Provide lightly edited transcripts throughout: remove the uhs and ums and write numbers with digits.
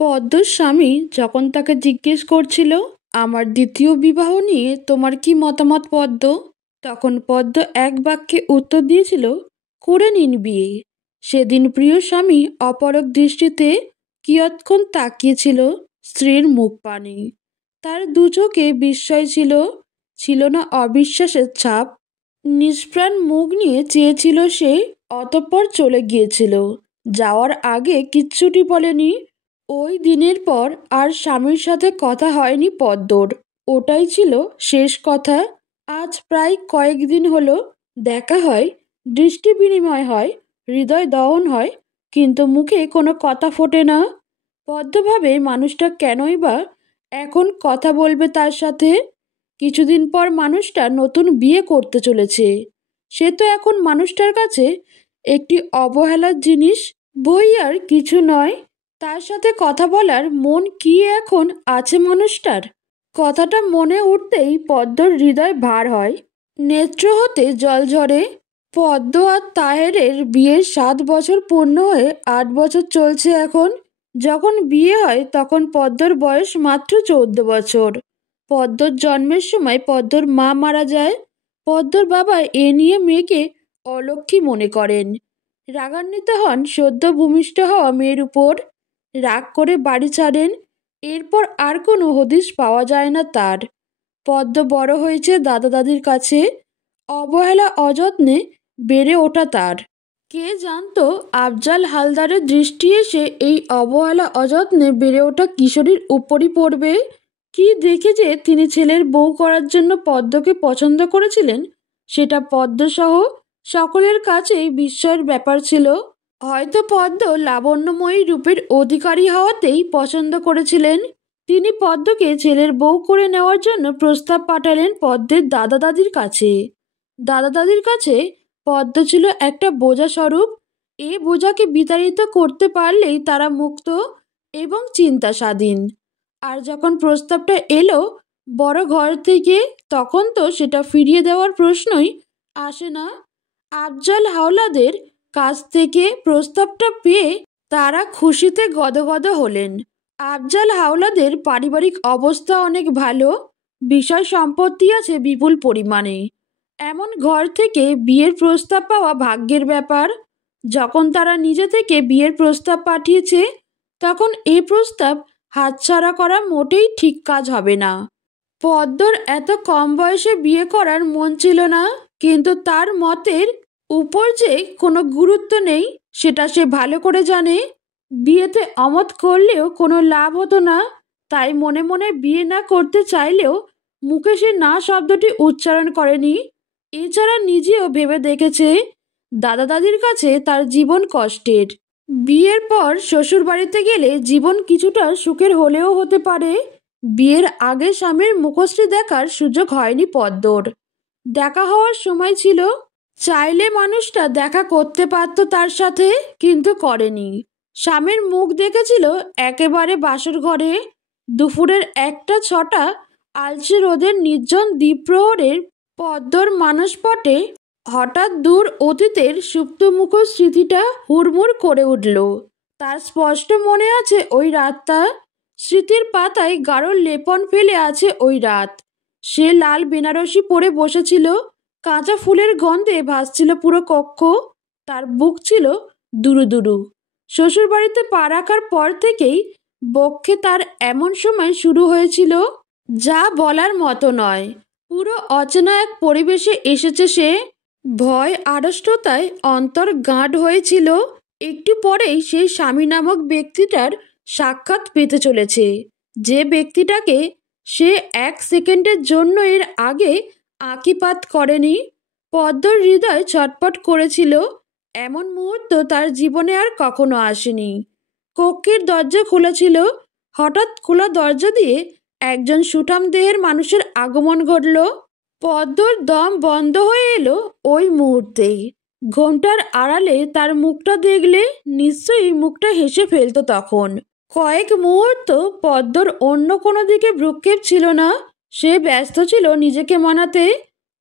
পদ্মর স্বামী যখন তাকে জিজ্ঞেস করছিল, আমার দ্বিতীয় বিবাহ নিয়ে তোমার কি মতামত পদ্ম, তখন পদ্ম এক বাক্যে উত্তর দিয়েছিল, করে নিন বিয়ে। সেদিন প্রিয় স্বামী অপলক দৃষ্টিতে কিয়ৎক্ষণ তাকিয়েছিল স্ত্রীর মুখ পানে। তার দু চোখে বিস্ময় ছিল, ছিল না অবিশ্বাসের ছাপ। নিষ্প্রাণ মুখ নিয়ে চেয়েছিল সে, অতঃপর চলে গিয়েছিল। যাওয়ার আগে কিচ্ছুটি বলেনি। ওই দিনের পর আর স্বামীর সাথে কথা হয়নি পদ্মর। ওটাই ছিল শেষ কথা। আজ প্রায় কয়েকদিন হলো দেখা হয়, দৃষ্টি বিনিময় হয়, হৃদয় দহন হয়, কিন্তু মুখে কোনো কথা ফোটে না। পদ্ম ভাবে মানুষটা কেনই বা এখন কথা বলবে তার সাথে। কিছুদিন পর মানুষটা নতুন বিয়ে করতে চলেছে। সে তো এখন মানুষটার কাছে একটি অবহেলার জিনিস, বই আর কিছু নয়। তার সাথে কথা বলার মন কি এখন আছে মানুষটার? কথাটা মনে উঠতেই পদ্মর হৃদয় ভার হয়, নেত্র হতে জল ঝরে। পদ্ম আর তাহেরের বিয়ের 7 বছর পূর্ণ হয়ে 8 বছর চলছে এখন। যখন বিয়ে হয় তখন পদ্মর বয়স মাত্র 14 বছর। পদ্মর জন্মের সময় পদ্মর মা মারা যায়। পদ্মর বাবা এ নিয়ে মেয়েকে অলক্ষ্মী মনে করেন। রাগান্বিত হন সদ্য ভূমিষ্ঠ হওয়া মেয়ের উপর। রাগ করে বাড়ি ছাড়েন। এরপর আর কোনো হদিশ পাওয়া যায় না তার। পদ্ম বড় হয়েছে দাদা দাদির কাছে। অবহেলা অযত্নে বেড়ে ওঠা তার। কে জানতো আফজাল হালদারের দৃষ্টি এসে এই অবহেলা অযত্নে বেড়ে ওঠা কিশোরীর উপরই পড়বে। কি দেখে যে তিনি ছেলের বউ করার জন্য পদ্মকে পছন্দ করেছিলেন, সেটা পদ্মসহ সকলের কাছেই বিস্ময়ের ব্যাপার ছিল। হয়তো পদ্ম লাবণ্যময়ী রূপের অধিকারী হওয়াতেই পছন্দ করেছিলেন। তিনি পদ্মকে ছেলের বউ করে নেওয়ার জন্য প্রস্তাব পাঠালেন পদ্মের দাদা দাদির কাছে। দাদা দাদির কাছে পদ্ম ছিল একটা বোঝা স্বরূপ। এ বোঝাকে বিতাড়িত করতে পারলেই তারা মুক্ত এবং চিন্তা স্বাধীন। আর যখন প্রস্তাবটা এলো বড় ঘর থেকে, তখন তো সেটা ফিরিয়ে দেওয়ার প্রশ্নই আসে না। আফজাল হাওলাদের কাছ থেকে প্রস্তাবটা পেয়ে তারা খুশিতে গদগদ হলেন। আফজাল হাওলাদের পারিবারিক অবস্থা অনেক ভালো, বিষয় সম্পত্তি আছে বিপুল পরিমাণে। এমন ঘর থেকে বিয়ের প্রস্তাব পাওয়া ভাগ্যের ব্যাপার। যখন তারা নিজে থেকে বিয়ের প্রস্তাব পাঠিয়েছে, তখন এই প্রস্তাব হাতছাড়া করা মোটেই ঠিক কাজ হবে না। পদ্মর এত কম বয়সে বিয়ে করার মন ছিল না, কিন্তু তার মতের উপর যে কোনো গুরুত্ব নেই সেটা সে ভালো করে জানে। বিয়েতে অমত করলেও কোনো লাভ হতো না, তাই মনে মনে বিয়ে না করতে চাইলেও মুখে সে না শব্দটি উচ্চারণ করেনি। এছাড়া নিজেও ভেবে দেখেছে দাদা দাদির কাছে তার জীবন কষ্টের। বিয়ের পর শ্বশুর বাড়িতে গেলে জীবন কিছুটা সুখের হলেও হতে পারে। বিয়ের আগে স্বামীর মুখশ্রী দেখার সুযোগ হয়নি পদ্মর। দেখা হওয়ার সময় ছিল, চাইলে মানুষটা দেখা করতে পারত তার সাথে, কিন্তু করেনি। স্বামীর মুখ দেখেছিল একেবারে বাসর ঘরে। দুপুরের 1টা 6টা আলসে রোদের নির্জন দ্বীপ্রহরের পদ্মর মানসপটে হঠাৎ দূর অতীতের সুপ্তমুখ স্মৃতিটা হুড়মুড় করে উঠল। তার স্পষ্ট মনে আছে ওই রাতটা। স্মৃতির পাতায় গাঢ় লেপন ফেলে আছে ওই রাত। সে লাল বেনারসি পরে বসেছিল। কাঁচা ফুলের গন্ধে ভাসছিল পুরো কক্ষ। তার বুক ছিল দুরু দুরু। শ্বশুরবাড়িতে পা রাখার পর থেকেই বক্ষে তার এমন সময় শুরু হয়েছিল যা বলার মতো নয়। পুরো অচেনা এক পরিবেশে এসেছে সে। ভয় আড়ষ্টতায় অন্তর গাঁট হয়েছিল। একটু পরেই সেই স্বামী নামক ব্যক্তিটার সাক্ষাৎ পেতে চলেছে, যে ব্যক্তিটাকে সে 1 সেকেন্ডের জন্য এর আগে আঁকিপাত করেনি। পদ্মর হৃদয় ছটপট করেছিল। এমন মুহূর্ত তার জীবনে আর কখনো আসেনি। কক্ষের দরজা খোলা ছিল। হঠাৎ খোলা দরজা দিয়ে একজন সুঠাম দেহের মানুষের আগমন ঘটল। পদ্মর দম বন্ধ হয়ে এলো ওই মুহূর্তেই। ঘোমটার আড়ালে তার মুখটা দেখলে নিশ্চয়ই মুখটা হেসে ফেলতো তখন। কয়েক মুহূর্ত পদ্মর অন্য কোনো দিকে ভ্রুক্ষেপ ছিল না। সে ব্যস্ত ছিল নিজেকে মানাতে।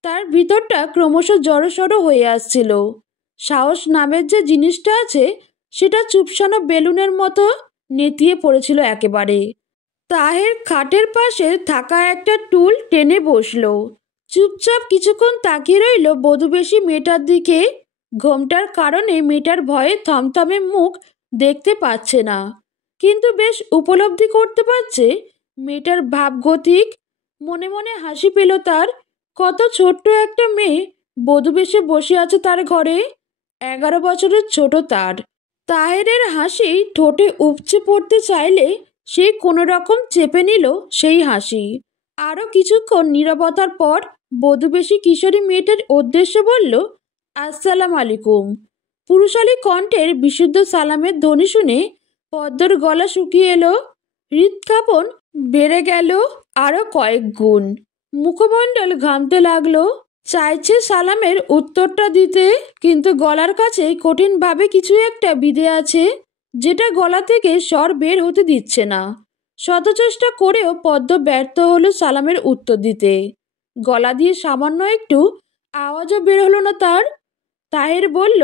তার ভিতরটা ক্রমশ জড়সড় হয়ে আসছিল। সাহস নামের যে জিনিসটা আছে, সেটা চুপসানো বেলুনের মতো নেতিয়ে পড়েছিল একেবারে। তাহের খাটের পাশে থাকা একটা টুল টেনে বসলো। চুপচাপ কিছুক্ষণ তাকিয়ে রইল বধূবেশী মেয়েটার দিকে। ঘোমটার কারণে মেয়েটার ভয়ে থমথমে মুখ দেখতে পাচ্ছে না, কিন্তু বেশ উপলব্ধি করতে পারছে মেয়েটার ভাবগতিক। মনে মনে হাসি পেল তার। কত ছোট্ট একটা মেয়ে বধূবেশে বসে আছে তার ঘরে। 11 বছরের ছোট তার। তাহেরের হাসি ঠোঁটে উপচে পড়তে চাইলে সে কোনো রকম চেপে নিল সেই হাসি। আরও কিছুক্ষণ নীরবতার পর বধূবেশী কিশোরী মেয়েটার উদ্দেশ্যে বলল, আসসালাম আলাইকুম। পুরুষালী কণ্ঠের বিশুদ্ধ সালামের ধ্বনি শুনে পদ্মর গলা শুকিয়ে এলো। হৃৎকাঁপন বেড়ে গেল আরও কয়েক গুণ। মুখমণ্ডল ঘামতে লাগলো। চাইছে সালামের উত্তরটা দিতে, কিন্তু গলার কাছে কঠিনভাবে কিছু একটা বিঁধে আছে, যেটা গলা থেকে স্বর বের হতে দিচ্ছে না। শত চেষ্টা করেও পদ্ম ব্যর্থ হলো সালামের উত্তর দিতে। গলা দিয়ে সামান্য একটু আওয়াজও বের হলো না তার। তাহের বলল,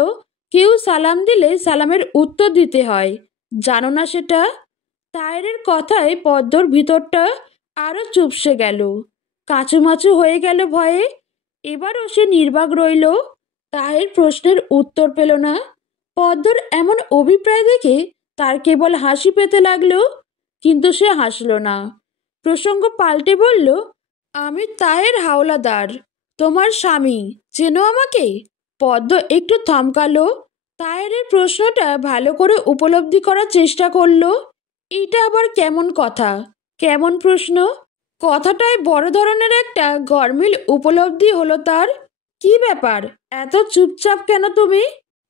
কেউ সালাম দিলে সালামের উত্তর দিতে হয়, জানো না সেটা? তাহেরের কথায় পদ্মর ভিতরটা আরও চুপসে গেল, কাঁচুমাচু হয়ে গেল ভয়ে। এবারও সে নির্বাক রইল। তাহের প্রশ্নের উত্তর পেল না। পদ্মর এমন অভিপ্রায় দেখে তার কেবল হাসি পেতে লাগলো, কিন্তু সে হাসল না। প্রসঙ্গ পাল্টে বলল, আমি তাহের হাওলাদার, তোমার স্বামী, চেনো আমাকে? পদ্ম একটু থমকালো। তাহেরের প্রশ্নটা ভালো করে উপলব্ধি করার চেষ্টা করলো। এটা আবার কেমন কথা, কেমন প্রশ্ন? কথাটায় বড় ধরনের একটা গরমিল উপলব্ধি হলো তার। কি ব্যাপার, এত চুপচাপ কেন তুমি?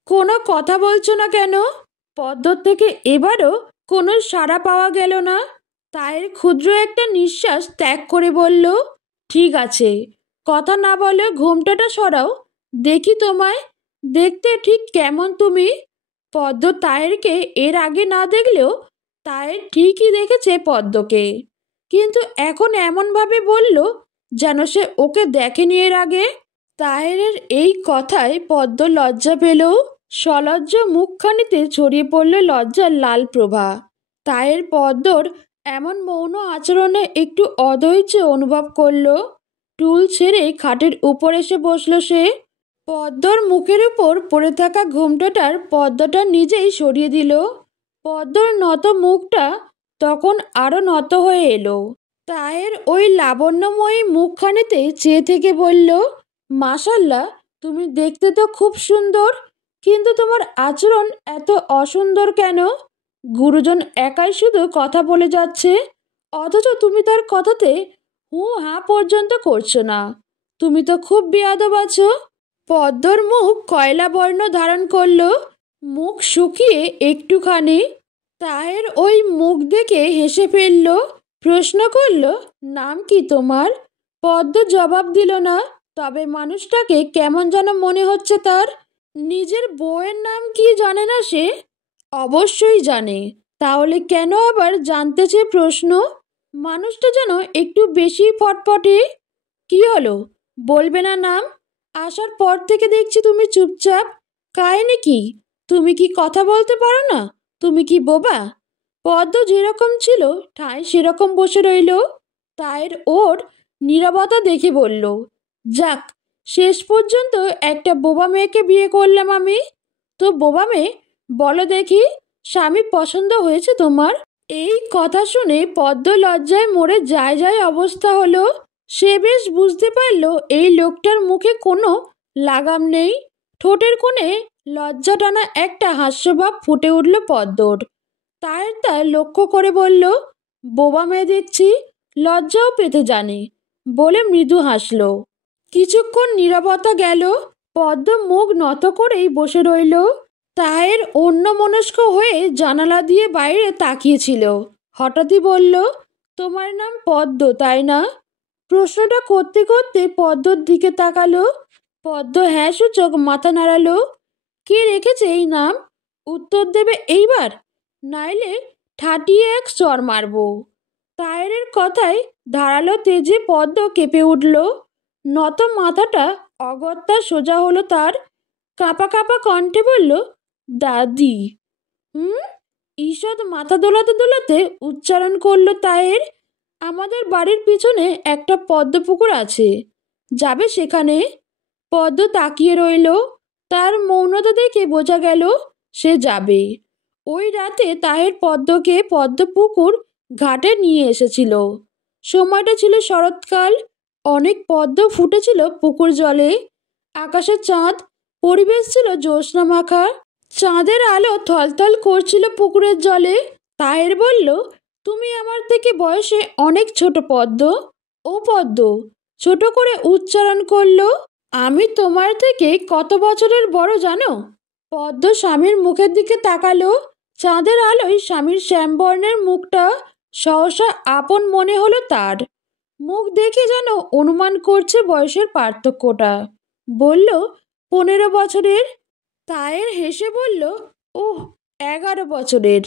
কোনো কথা বলছো না কেন? পদ্মর থেকে এবারও কোনো সাড়া পাওয়া গেল না। তাহের ক্ষুদ্র একটা নিঃশ্বাস ত্যাগ করে বলল, ঠিক আছে, কথা না বলে ঘোমটাটা সরাও, দেখি তোমায়। দেখতে ঠিক কেমন তুমি? পদ্ম তাহেরকে এর আগে না দেখলেও তাহের ঠিকই দেখেছে পদ্মকে, কিন্তু এখন এমনভাবে বলল যেন সে ওকে দেখেনি এর আগে। তাহেরের এই কথায় পদ্ম লজ্জা পেল। সলজ্জ মুখখানিতে ছড়িয়ে পড়ল লজ্জার লাল প্রভা। তাহের পদ্মর এমন মৌন আচরণে একটু অধৈর্য অনুভব করল। টুল ছেড়ে খাটের উপর এসে বসল সে। পদ্মর মুখের উপর পড়ে থাকা ঘোমটাটার পদ্মটা নিজেই সরিয়ে দিল। পদ্মর নত মুখটা তখন আরো নত হয়ে এলো। তাহের ওই লাবণ্যময়ী মুখখানিতে চেয়ে থেকে বলল, মাশাল্লাহ, তুমি দেখতে তো খুব সুন্দর, কিন্তু তোমার আচরণ এত অসুন্দর কেন? গুরুজন একাই শুধু কথা বলে যাচ্ছে, অথচ তুমি তার কথাতে হু হা পর্যন্ত করছো না। তুমি তো খুব বেয়াদব আছো। পদ্মর মুখ কয়লা বর্ণ ধারণ করলো, মুখ শুকিয়ে একটুখানি। তাহের ওই মুখ দেখে হেসে ফেলল। প্রশ্ন করল, নাম কি তোমার? পদ্ম জবাব দিল না, তবে মানুষটাকে কেমন যেন মনে হচ্ছে তার। নিজের বউয়ের নাম কি জানে না সে? অবশ্যই জানে, তাহলে কেন আবার জানতে চেয়ে প্রশ্ন? মানুষটা যেন একটু বেশি ফটফটে। কি হলো, বলবে না নাম? আসার পর থেকে দেখছি তুমি চুপচাপ। কাহিনী কি? তুমি কি কথা বলতে পারো না? তুমি কি বোবা? পদ্ম যেরকম ছিল ঠায় সেরকম বসে রইল। তায়ের ওর নীরবতা দেখে বলল, যাক, শেষ পর্যন্ত একটা বোবা মেয়েকে বিয়ে করলাম আমি। তো বোবা মেয়ে, বলো দেখি, স্বামী পছন্দ হয়েছে তোমার? এই কথা শুনে পদ্ম লজ্জায় মরে যায় যায় অবস্থা হলো। সে বেশ বুঝতে পারল এই লোকটার মুখে কোনো লাগাম নেই। ঠোঁটের কোণে লজ্জা টানা একটা হাস্যভাব ফুটে উঠল পদ্মর। তার লক্ষ্য করে বলল, বোবা মেয়ে দেখছি, লজ্জাও পেতে জানে, বলে মৃদু হাসল। কিছুক্ষণ নীরবতা গেল। পদ্ম মুখ নত করেই বসে রইল। তাহের অন্যমনস্ক হয়ে জানালা দিয়ে বাইরে তাকিয়েছিল। হঠাৎই বলল, তোমার নাম পদ্ম, তাই না? প্রশ্নটা করতে করতে পদ্মর দিকে তাকালো। পদ্ম হ্যাঁ সূচক মাথা নাড়ালো। কে রেখেছে এই নাম? উত্তর দেবে এইবার, নাইলে ঠাটিয়ে এক চড় মারব। তাহেরের কথায় ধারালো তেজে পদ্ম কেঁপে উঠল। নত মাথাটা অগত্যা সোজা হলো তার। কাঁপা কাঁপা কণ্ঠে বলল, দাদি। হুম? ঈষৎ মাথা দোলাতে দোলাতে উচ্চারণ করলো তায়ের, আমাদের বাড়ির পিছনে একটা পদ্ম পুকুর আছে, যাবে সেখানে? পদ্ম তাকিয়ে রইল। তার মৌনতা দেখে বোঝা গেল সে যাবে। ওই রাতে তাহের পদ্মকে পদ্ম পুকুর ঘাটে নিয়ে এসেছিল। সময়টা ছিল শরৎকাল। অনেক পদ্ম ফুটেছিল পুকুর জলে। আকাশে চাঁদ, পরিবেশ ছিল জ্যোৎস্না মাখা। চাঁদের আলো থলথল করছিল পুকুরের জলে। তাহের বলল, তুমি আমার থেকে বয়সে অনেক ছোট পদ্ম। ও পদ্ম ছোট করে উচ্চারণ করলো, আমি তোমার থেকে কত বছরের বড় জানো? পদ্ম স্বামীর মুখের দিকে তাকালো। চাঁদের আলোয় স্বামীর শ্যামবর্ণের মুখটা সহসা আপন মনে হলো তার। মুখ দেখে যেন অনুমান করছে বয়সের পার্থক্যটা। বলল, 15 বছরের। তায়ের হেসে বলল, ওহ, 11 বছরের।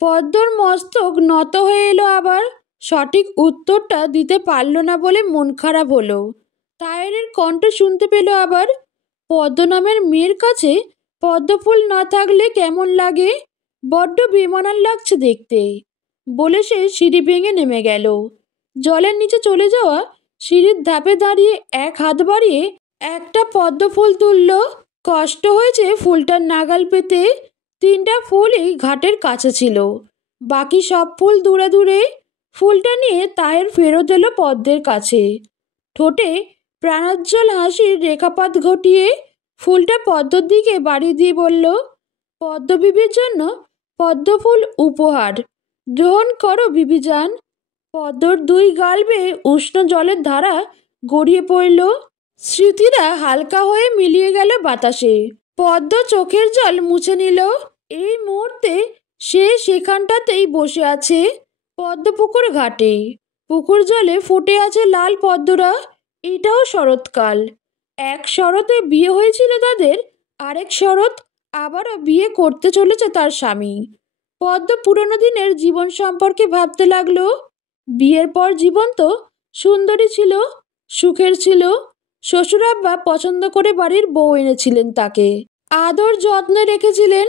পদ্মর মস্তক নত হয়ে এলো আবার। সঠিক উত্তরটা দিতে পারল না বলে মন খারাপ হলো। তায়ের কণ্ঠ শুনতে পেল আবার, পদ্ম নামের মেয়ের কাছে পদ্মফুল না থাকলে কেমন লাগে? বড্ড বেমানান লাগছে দেখতে। বলে সে সিঁড়ি ভেঙে নেমে গেল। জলের নিচে চলে যাওয়া সিঁড়ির ধাপে দাঁড়িয়ে এক হাত বাড়িয়ে একটা পদ্মফুল তুলল। কষ্ট হয়েছে ফুলটার নাগাল পেতে। 3টা ফুলই ঘাটের কাছে ছিল, বাকি সব ফুল দূরে দূরে। ফুলটা নিয়ে তায়ের ফেরত এলো পদ্মের কাছে। ঠোঁটে প্রাণোজ্জ্বল হাসির রেখাপাত ঘটিয়ে ফুলটা পদ্মর দিকে বাড়িয়ে দিয়ে বলল, পদ্মবিবির জন্য পদ্মফুল উপহার, গ্রহণ করো বিবিজান। পদ্মর 2 গাল বেয়ে উষ্ণ জলের ধারা গড়িয়ে পড়ল। স্মৃতিরা হালকা হয়ে মিলিয়ে গেল বাতাসে। পদ্ম চোখের জল মুছে নিল। এই মুহূর্তে সে সেখানটাতেই বসে আছে, পদ্মপুকুর ঘাটে। পুকুর জলে ফুটে আছে লাল পদ্মরা। এটাও শরৎকাল। এক শরতে বিয়ে হয়েছিল তাদের, আরেক শরৎ আবারও বিয়ে করতে চলেছে তার স্বামী। পদ্ম পুরনো দিনের জীবন সম্পর্কে ভাবতে লাগলো। বিয়ের পর জীবন তো সুন্দরী ছিল, সুখের ছিল। শ্বশুরাব্বা পছন্দ করে বাড়ির বউ এনেছিলেন তাকে, আদর যত্নে রেখেছিলেন।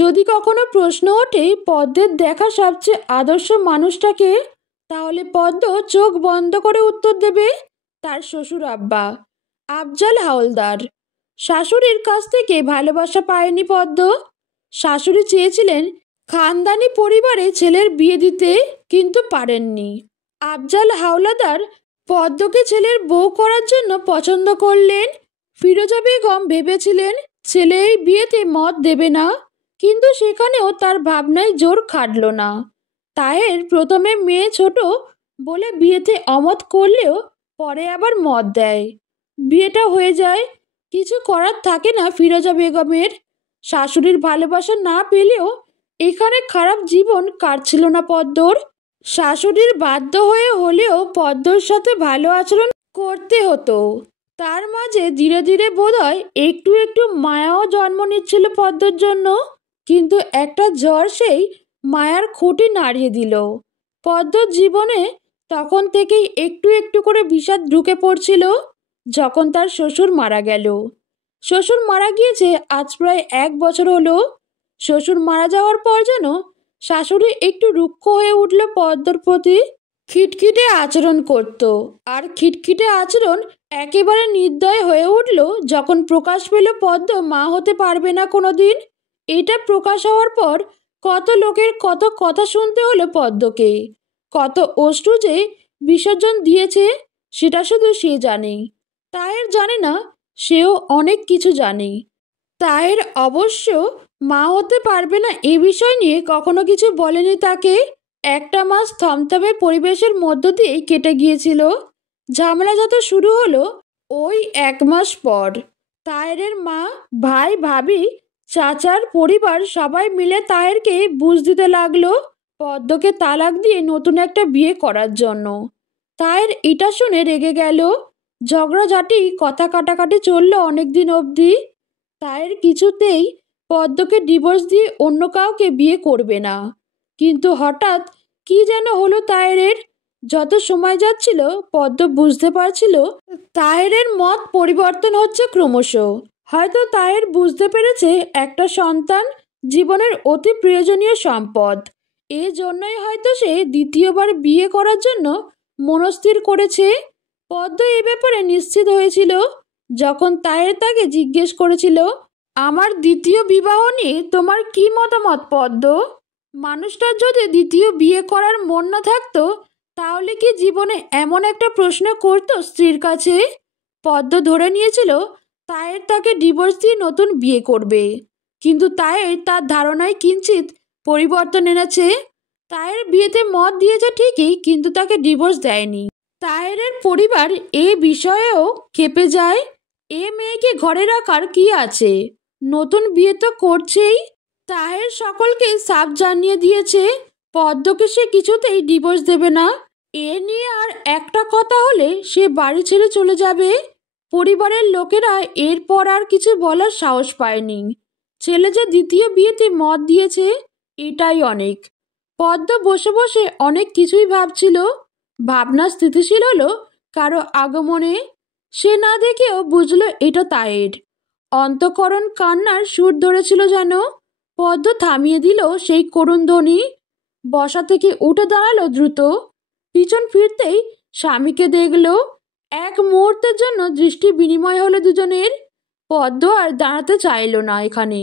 যদি কখনো প্রশ্ন ওঠে পদ্মের দেখা সবচেয়ে আদর্শ মানুষটাকে, তাহলে পদ্ম চোখ বন্ধ করে উত্তর দেবে, তার শ্বশুর আব্বা আফজাল হাওলদার। শাশুড়ির কাছ থেকে ভালোবাসা পায়নি পদ্ম। শাশুড়ি চেয়েছিলেন খানদানি পরিবারে ছেলের বিয়ে দিতে, কিন্তু পারেননি। আফজাল হাওলাদার পদ্মকে ছেলের বউ করার জন্য পছন্দ করলেন। ফিরোজা বেগম ভেবেছিলেন ছেলে এই বিয়েতে মত দেবে না, কিন্তু সেখানেও তার ভাবনায় জোর খাটল না। তাহের প্রথমে মেয়ে ছোট বলে বিয়েতে অমত করলেও পরে আবার মত দেয়। বিয়েটা হয়ে যায়। কিছু করার থাকে না ফিরোজা বেগমের। শাশুড়ির ভালোবাসা না পেলেও এখানে খারাপ জীবন কাটছিল না পদ্মর। শাশুড়ির বাধ্য হয়ে হলেও পদ্মর সাথে ভালো আচরণ করতে হতো। তার মাঝে ধীরে ধীরে বোধহয় একটু একটু মায়াও জন্ম নিচ্ছিল পদ্মর জন্য। কিন্তু একটা ঝড় সেই মায়ার খুঁটি নাড়িয়ে দিল। পদ্মর জীবনে তখন থেকেই একটু একটু করে বিষাদ ঢুকে পড়ছিল। যখন তার শ্বশুর মারা গেল, শ্বশুর মারা গিয়েছে আজ প্রায় 1 বছর হলো। শ্বশুর মারা যাওয়ার পর যেন শাশুড়ি একটু রুক্ষ হয়ে উঠল পদ্মর প্রতি। খিটখিটে আচরণ করত। আর খিটখিটে আচরণ একেবারে নির্দয় হয়ে উঠল যখন প্রকাশ পেল পদ্ম মা হতে পারবে না কোনোদিন। এটা প্রকাশ হওয়ার পর কত লোকের কত কথা শুনতে হলো পদ্মকে। কত অশ্রু যে বিসর্জন দিয়েছে সেটা শুধু সে জানে। তায়ের জানে না, সেও অনেক কিছু জানে। তায়ের অবশ্য মা হতে পারবে না এ বিষয় নিয়ে কখনো কিছু বলেনি তাকে। 1টা মাস থমথমে পরিবেশের মধ্য দিয়েই কেটে গিয়েছিল। ঝামেলা যত শুরু হলো ওই 1 মাস পর। তায়ের মা, ভাই, ভাবি, চাচার পরিবার সবাই মিলে তায়েরকে বুঝ দিতে লাগলো পদ্মকে তালাক দিয়ে নতুন একটা বিয়ে করার জন্য। তায়ের এটা শুনে রেগে গেল। ঝগড়াঝাটি, কথা কাটাকাটি চলল অনেক দিন অবধি। তায়ের কিছুতেই পদ্মকে ডিভোর্স দিয়ে অন্য কাউকে বিয়ে করবে না। কিন্তু হঠাৎ কি যেন হলো তায়ের। যত সময় যাচ্ছিল পদ্ম বুঝতে পারছিল তায়ের মত পরিবর্তন হচ্ছে ক্রমশ। হয়তো তায়ের বুঝতে পেরেছে একটা সন্তান জীবনের অতি প্রয়োজনীয় সম্পদ। এই জন্যই হয়তো সে দ্বিতীয়বার বিয়ে করার জন্য মনস্থির করেছে। পদ্ম এ ব্যাপারে নিশ্চিত হয়েছিল যখন তায়ের তাকে জিজ্ঞেস করেছিল, আমার দ্বিতীয় বিবাহ নিয়ে তোমার কি মতামত পদ্ম? মানুষটার যদি দ্বিতীয় বিয়ে করার মন না থাকতো তাহলে কি জীবনে এমন একটা প্রশ্ন করতো স্ত্রীর কাছে? পদ্ম ধরে নিয়েছিল তায়ের তাকে ডিভোর্স দিয়ে নতুন বিয়ে করবে, কিন্তু তায়ের তার ধারণায় কিঞ্চিত পরিবর্তন এনেছে। তায়ের বিয়েতে মত দিয়েছে ঠিকই, কিন্তু তাকে ডিভোর্স দেয়নি। তায়েরের পরিবার এ বিষয়েও ক্ষেপে যায়। এ মেয়েকে ঘরে রাখার কি আছে, নতুন বিয়ে তো করছেই। তাহের সকলকে সাফ জানিয়ে দিয়েছে পদ্মকে সে কিছুতেই ডিভোর্স দেবে না। এ নিয়ে আর একটা কথা হলে সে বাড়ি ছেড়ে চলে যাবে। পরিবারের লোকেরা এরপর আর কিছু বলার সাহস পায়নি। ছেলে যে দ্বিতীয় বিয়েতে মত দিয়েছে এটাই অনেক। পদ্ম বসে বসে অনেক কিছুই ভাবছিল। ভাবনা স্থিতিশীল হলো কারো আগমনে। সে না দেখেও বুঝলো এটা তায়ের। অন্তঃকরণ কান্নার সুর ধরেছিল যেন। পদ্ম থামিয়ে দিল সেই করুণ ধ্বনি। বসা থেকে উঠে দাঁড়ালো দ্রুত। পিছন ফিরতেই স্বামীকে দেখলো। এক মুহূর্তের জন্য দৃষ্টি বিনিময় হলো দুজনের। পদ্ম আর দাঁড়াতে চাইল না এখানে।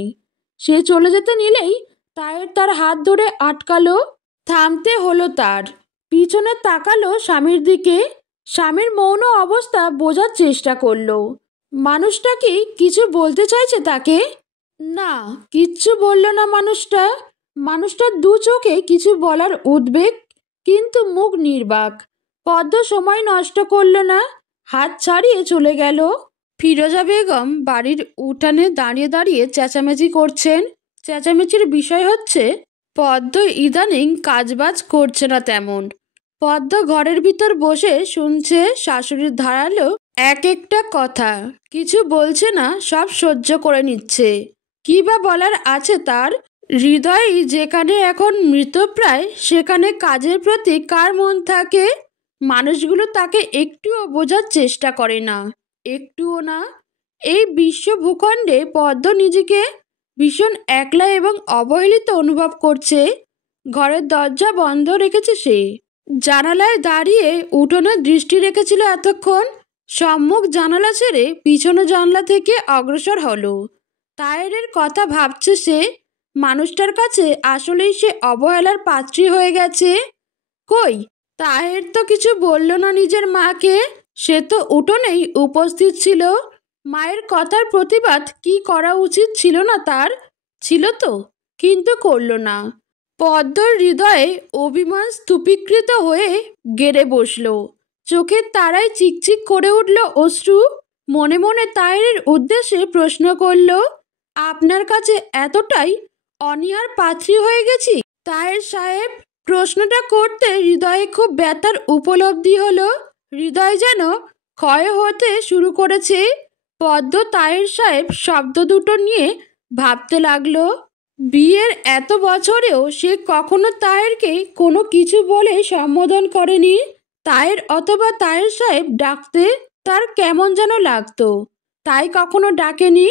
সে চলে যেতে নিলেই তায়ের তার হাত ধরে আটকালো। থামতে হলো তার। পিছনে তাকালো স্বামীর দিকে। স্বামীর মৌন অবস্থা বোঝার চেষ্টা করলো। মানুষটা কি কিছু বলতে চাইছে তাকে? না, কিচ্ছু বলল না মানুষটা। মানুষটার দু চোখে কিছু বলার উদ্বেগ, কিন্তু মুখ নির্বাক। পদ্ম সময় নষ্ট করল না, হাত ছাড়িয়ে চলে গেল। ফিরোজা বেগম বাড়ির উঠানে দাঁড়িয়ে দাঁড়িয়ে চেঁচামেচি করছেন। চেঁচামেচির বিষয় হচ্ছে পদ্ম ইদানিং কাজবাজ করছে না তেমন। পদ্ম ঘরের ভিতর বসে শুনছে শাশুড়ির ধারালো এক একটা কথা। কিছু বলছে না, সব সহ্য করে নিচ্ছে। কি বা বলার আছে তার? হৃদয় যেখানে এখন মৃতপ্রায়, সেখানে কাজের প্রতি কার মন থাকে? মানুষগুলো তাকে একটুও বোঝার চেষ্টা করে না, একটুও না। এই বিশ্ব ভূখণ্ডে পদ্ম নিজেকে ভীষণ একলা এবং অবহেলিত অনুভব করছে। ঘরের দরজা বন্ধ রেখেছে সে। জানালায় দাঁড়িয়ে উঠোনে দৃষ্টি রেখেছিল এতক্ষণ। সম্মুখ জানালা ছেড়ে পিছনে জানলা থেকে অগ্রসর হলো। তায়েরের কথা ভাবছে সে। মানুষটার কাছে আসলেই সে অবহেলার পাত্রী হয়ে গেছে। কই, তাহের তো কিছু বলল না নিজের মাকে। সে তো উঠোনেই উপস্থিত ছিল। মায়ের কথার প্রতিবাদ কি করা উচিত ছিল না তার? ছিল তো, কিন্তু করল না। পদ্মর হৃদয়ে অভিমান স্তূপীকৃত হয়ে গেড়ে বসল। চোখের তারায় চিকচিক করে উঠল অশ্রু। মনে মনে তায়ের উদ্দেশ্যে প্রশ্ন করল, আপনার কাছে এতটাই অনীহার পাত্রী হয়ে গেছি তায়ের সাহেব? প্রশ্নটা করতে হৃদয়ে খুব ব্যথার উপলব্ধি হলো। হৃদয় যেন ক্ষয় হতে শুরু করেছে। পদ্ম তায়ের সাহেব শব্দ দুটো নিয়ে ভাবতে লাগলো। বিয়ের এত বছরেও সে কখনো তায়েরকে কোনো কিছু বলে সম্বোধন করেনি। তায়ের অথবা তায়ের সাহেব ডাকতে তার কেমন যেন লাগতো, তাই কখনো ডাকেনি।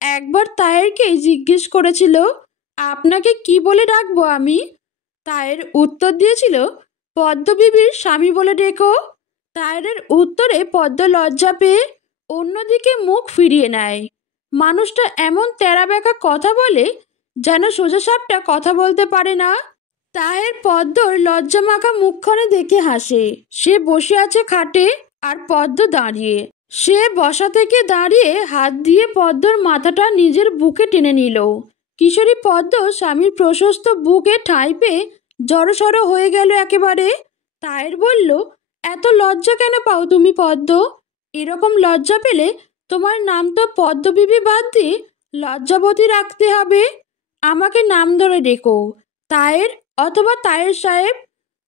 একবার তায়েরকেই জিজ্ঞেস করেছিল, আপনাকে কি বলে ডাকবো আমি? তায়ের উত্তর দিয়েছিল, পদ্মবিবির স্বামী বলে ডেকো। তায়ের উত্তরে পদ্ম লজ্জা পেয়ে অন্যদিকে মুখ ফিরিয়ে নেয়। মানুষটা এমন তেরা বেঁকা কথা বলে যেন সোজাসাপটা কথা বলতে পারে না। তায়ের পদ্মর লজ্জা মাখা মুখখানে দেখে হাসে। সে বসে আছে খাটে, আর পদ্ম দাঁড়িয়ে। সে বসা থেকে দাঁড়িয়ে হাত দিয়ে পদ্মর মাথাটা নিজের বুকে টেনে নিল। কিশোরী পদ্ম স্বামীর প্রশস্ত বুকে ঠাঁই পেয়ে জড়সড় হয়ে গেল একেবারে। তায়ের বলল, এত লজ্জা কেন পাও তুমি পদ্ম? এরকম লজ্জা পেলে তোমার নাম তো পদ্মবিবি বাদ দিয়ে লজ্জাবতী রাখতে হবে। আমাকে নাম ধরে ডেকো, তায়ের অথবা তায়ের সাহেব।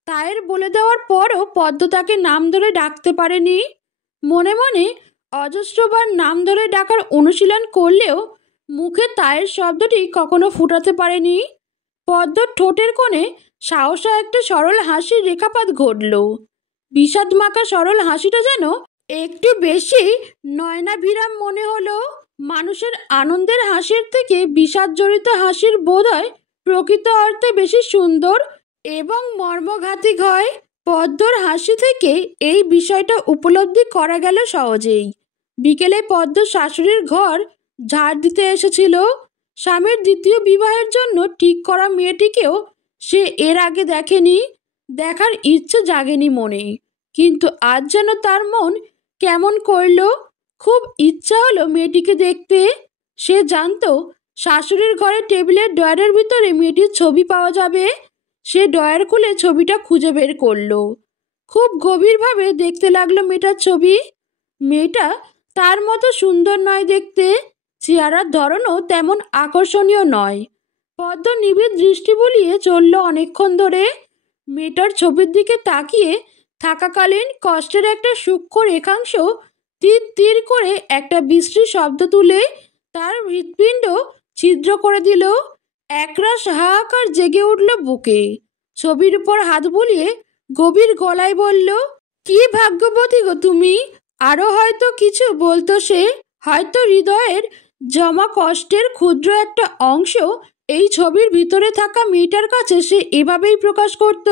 তায়ের বলে দেওয়ার পরও পদ্ম তাকে নাম ধরে ডাকতে পারেনি। মনে মনে অজস্রবার নাম ধরে ডাকার অনুশীলন করলেও মুখে তায়ের শব্দটি কখনো ফুটাতে পারেনি। পদ্মর ঠোঁটের কোণে সাহসা একটা সরল হাসির রেখাপাত ঘটল। বিষাদ মাখা সরল হাসিটা যেন একটু বেশি নয়নাভিরাম মনে হলো। মানুষের আনন্দের হাসির থেকে বিষাদজড়িত হাসির বোধহয় প্রকৃত অর্থে বেশি সুন্দর এবং মর্মঘাতী হয়। পদ্মর হাসি থেকে এই বিষয়টা উপলব্ধি করা গেল সহজেই। বিকেলে পদ্ম শাশুড়ির ঘর ঝাড় দিতে এসেছিল। স্বামীর দ্বিতীয় বিবাহের জন্য ঠিক করা মেয়েটিকেও সে এর আগে দেখেনি, দেখার ইচ্ছে জাগেনি মনে। কিন্তু আজ যেন তার মন কেমন করল, খুব ইচ্ছা হলো মেয়েটিকে দেখতে। সে জানতো শাশুড়ির ঘরে টেবিলের ড্রয়ারের ভিতরে মেয়েটির ছবি পাওয়া যাবে। সে ড্রয়ার খুলে ছবিটা খুঁজে বের করলো। খুব গভীরভাবে দেখতে লাগলো মেয়েটার ছবি। মেয়েটা তার মতো সুন্দর নয় দেখতে, চেহারার ধরনও তেমন আকর্ষণীয় নয়। পদ্ম নিবিড় দৃষ্টি বুলিয়ে চলল অনেকক্ষণ ধরে। মেয়েটার ছবির দিকে তাকিয়ে থাকাকালীন কষ্টের একটা সূক্ষ্ম রেখাংশ তীর তীর করে একটা বিশ্রী শব্দ তুলে তার হৃৎপিণ্ড ছিদ্র করে দিল। একরাশ হাহাকার জেগে উঠল বুকে। ছবির উপর হাত বুলিয়ে গভীর গলায় বলল, কি ভাগ্যবতী গো তুমি। আরো হয়তো কিছু বলতো সে, হয়তো হৃদয়ের জমা কষ্টের ক্ষুদ্র একটা অংশ এই ছবির ভিতরে থাকা মেয়েটার কাছে সে এভাবেই প্রকাশ করত।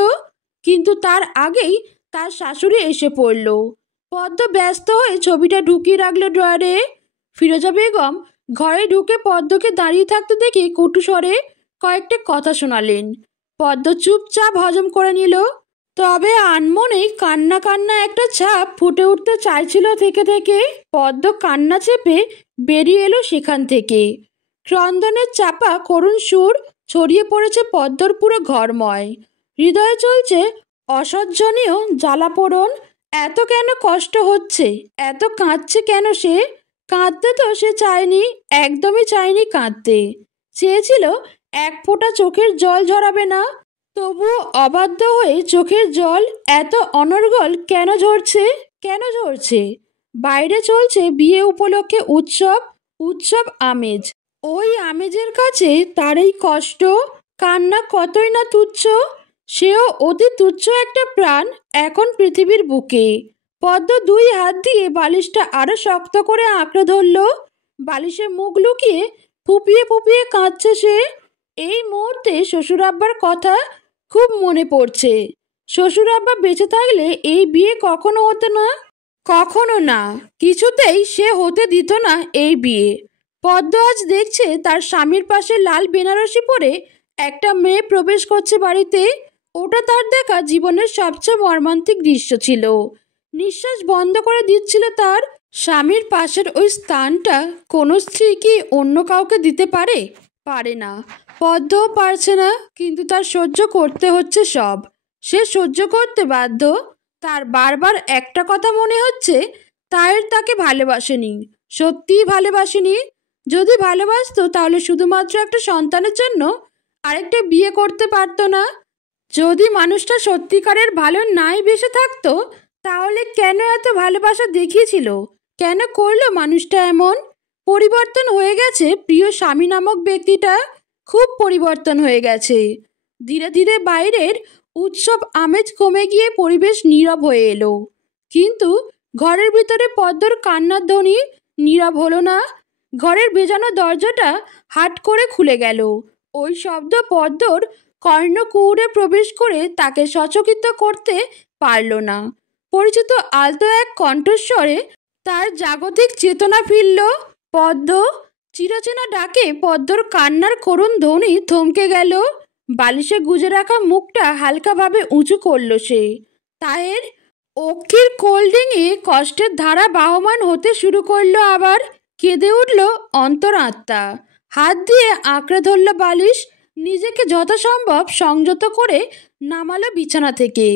কিন্তু তার আগেই তার শাশুড়ি এসে পড়ল। পদ্ম ব্যস্ত হয়ে ছবিটা ঢুকিয়ে রাখলো ড্রয়ারে। ফিরোজা বেগম ঘরে ঢুকে পদ্মকে দাঁড়িয়ে থাকতে দেখে কটু স্বরে কয়েকটা কথা শোনালেন। পদ্ম চুপচাপ হজম করে নিল। তবে আনমনে কান্না কান্না একটা ছাপ ফুটে উঠতে চাইছিল থেকে থেকে। পদ্ম কান্না চেপে বেরিয়ে এলো সেখান থেকে। ক্রন্দনের চাপা করুণ সুর ছড়িয়ে পড়েছে পদ্মর পুরো ঘরময়। হৃদয়ে চলছে অসহ্যনীয় জ্বালাপোড়ন। এত কেন কষ্ট হচ্ছে, এত কাঁদছে কেন সে? কাঁদতে তো সে চায়নি, একদমই চায়নি কাঁদতে। চেয়েছিল এক ফোঁটা চোখের জল ঝরাবে না, তবুও অবাধ্য হয়ে চোখের জল এত অনর্গল কেন ঝরছে, কেন ঝরছে? বাইরে চলছে বিয়ে উপলক্ষে উৎসব, উৎসব আমেজ। ওই আমেজের কাছে তার এই কষ্ট, কান্না কতই না তুচ্ছ। সেও অতি তুচ্ছ একটা প্রাণ এখন পৃথিবীর বুকে। পদ্ম দুই হাত দিয়ে বালিশটা আরো শক্ত করে আঁকড়ে ধরল। বালিশে মুখ লুকিয়ে ফুপিয়ে ফুপিয়ে কাঁদছে সে। এই মুহূর্তে শ্বশুর আব্বার কথা খুব মনে পড়ছে। শ্বশুর আব্বা বেঁচে থাকলে এই বিয়ে কখনো হতো না, কখনো না, কিছুতেই সে হতে দিত না এই বিয়ে। পদ্ম আজ দেখছে তার স্বামীর পাশে লাল বেনারসি পরে একটা মেয়ে প্রবেশ করছে বাড়িতে। ওটা তার দেখা জীবনের সবচেয়ে মর্মান্তিক দৃশ্য ছিল। নিঃশ্বাস বন্ধ করে দিচ্ছিল তার। স্বামীর পাশের ওই স্থানটা কোনো স্ত্রী কি অন্য কাউকে দিতে পারে? পারে না। পদ্মও পারছে না, কিন্তু তার সহ্য করতে হচ্ছে সব। সে সহ্য করতে বাধ্য। তার বারবার একটা কথা মনে হচ্ছে, তায়ের তাকে ভালোবাসেনি, সত্যিই ভালোবাসেনি। যদি ভালোবাসতো তাহলে শুধুমাত্র একটা সন্তানের জন্য আরেকটা বিয়ে করতে পারতো না। যদি মানুষটা সত্যিকারের ভালো নাই বেসে থাকতো তাহলে কেন এত ভালোবাসা দেখিয়েছিল? কেন করলো মানুষটা এমন? পরিবর্তন হয়ে গেছে প্রিয় স্বামী নামক ব্যক্তিটা, খুব পরিবর্তন হয়ে গেছে। ধীরে ধীরে বাইরের উৎসব আমেজ কমে গিয়ে পরিবেশ নীরব হয়ে এলো। কিন্তু ঘরের ভিতরে পদ্মর কান্নার ধ্বনি নীরব হলো না। ঘরের ভেজানো দরজাটা হাট করে খুলে গেল। ওই শব্দ পদ্মর কর্ণকুহরে প্রবেশ করে তাকে সচকিত করতে পারল না। পরিচিত আলতো এক কণ্ঠস্বরে তার জাগতিক চেতনা ফিরল। পদ্ম! চিরচেনা ডাকে পদ্মর কান্নার করুণ ধ্বনি থমকে গেল। বালিশে গুজে রাখা মুখটা হালকাভাবে উঁচু করল সে। তায়ের অক্ষির কোল্ডিংয়ে কষ্টের ধারা বাহমান হতে শুরু করলো আবার। কেঁদে উঠল অন্তরাত্মা। হাত দিয়ে আঁকড়ে ধরল বালিশ। নিজেকে যথাসম্ভব সংযত করে নামালো বিছানা থেকে।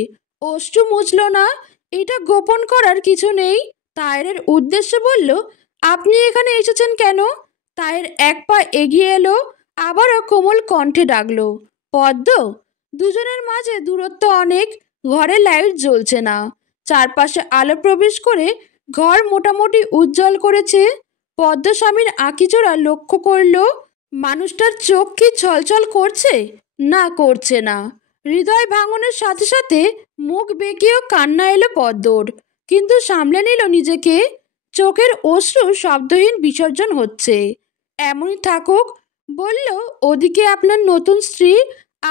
অশ্রু মুছল না। এটা গোপন করার কিছু নেই। তায়ের উদ্দেশ্যে বলল, আপনি এখানে এসেছেন কেন? তায়ের এক পা এগিয়ে এলো, আবারও কোমল কণ্ঠে ডাকলো, পদ্ম। দুজনের মাঝে দূরত্ব অনেক। ঘরে লাইট জ্বলছে না। চারপাশে আলো প্রবেশ করে ঘর মোটামুটি উজ্জ্বল করেছে। পদ্ম স্বামীর আঁকিজোড়া লক্ষ্য করল। মানুষটার চোখ কি ছলছল করছে? না, করছে না। হৃদয় ভাঙনের সাথে সাথে মুখ বেঁকিয়েও কান্না এলো পদ্মর, কিন্তু সামলে নিল নিজেকে। চোখের অশ্রু শব্দহীন বিসর্জন হচ্ছে। এমনই থাকুক, বলল, ওদিকে আপনার নতুন স্ত্রী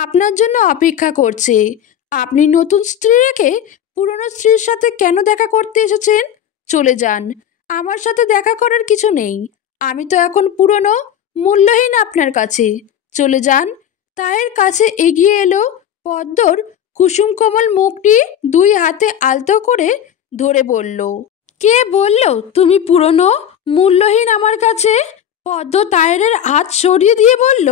আপনার জন্য অপেক্ষা করছে। আপনি নতুন স্ত্রী রেখে পুরনো স্ত্রীর সাথে কেন দেখা করতে এসেছেন? চলে যান, আমার সাথে দেখা করার কিছু নেই। আমি তো এখন পুরনো, মূল্যহীন আপনার কাছে। চলে যান। তায়ের কাছে এগিয়ে এলো। পদ্মর কুসুম কোমল মুখটি দুই হাতে আলতো করে ধরে বলল, কে বলল তুমি পুরনো, মূল্যহীন আমার কাছে? পদ্ম তায়ের হাত সরিয়ে দিয়ে বলল,